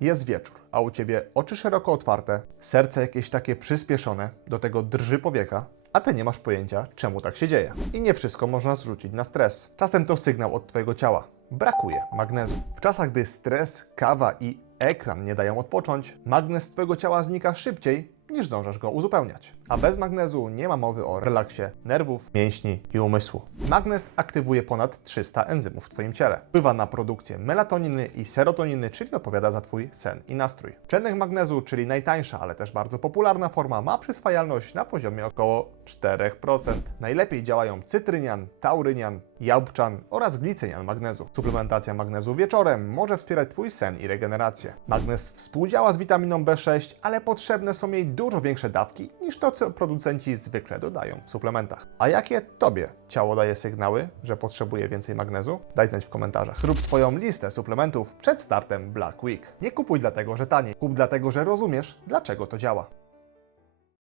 Jest wieczór, a u ciebie oczy szeroko otwarte, serce jakieś takie przyspieszone, do tego drży powieka, a ty nie masz pojęcia, czemu tak się dzieje. I nie wszystko można zrzucić na stres. Czasem to sygnał od twojego ciała. Brakuje magnezu. W czasach, gdy stres, kawa i ekran nie dają odpocząć, magnez twojego ciała znika szybciej niż zdążasz go uzupełniać. A bez magnezu nie ma mowy o relaksie nerwów, mięśni i umysłu. Magnez aktywuje ponad 300 enzymów w Twoim ciele. Wpływa na produkcję melatoniny i serotoniny, czyli odpowiada za Twój sen i nastrój. Tlenek magnezu, czyli najtańsza, ale też bardzo popularna forma, ma przyswajalność na poziomie około 4%. Najlepiej działają cytrynian, taurynian, jałbczan oraz glicynian magnezu. Suplementacja magnezu wieczorem może wspierać Twój sen i regenerację. Magnez współdziała z witaminą B6, ale potrzebne są jej dużo większe dawki niż to, co producenci zwykle dodają w suplementach. A jakie Tobie ciało daje sygnały, że potrzebuje więcej magnezu? Daj znać w komentarzach. Zrób swoją listę suplementów przed startem Black Week. Nie kupuj dlatego, że taniej. Kup dlatego, że rozumiesz, dlaczego to działa.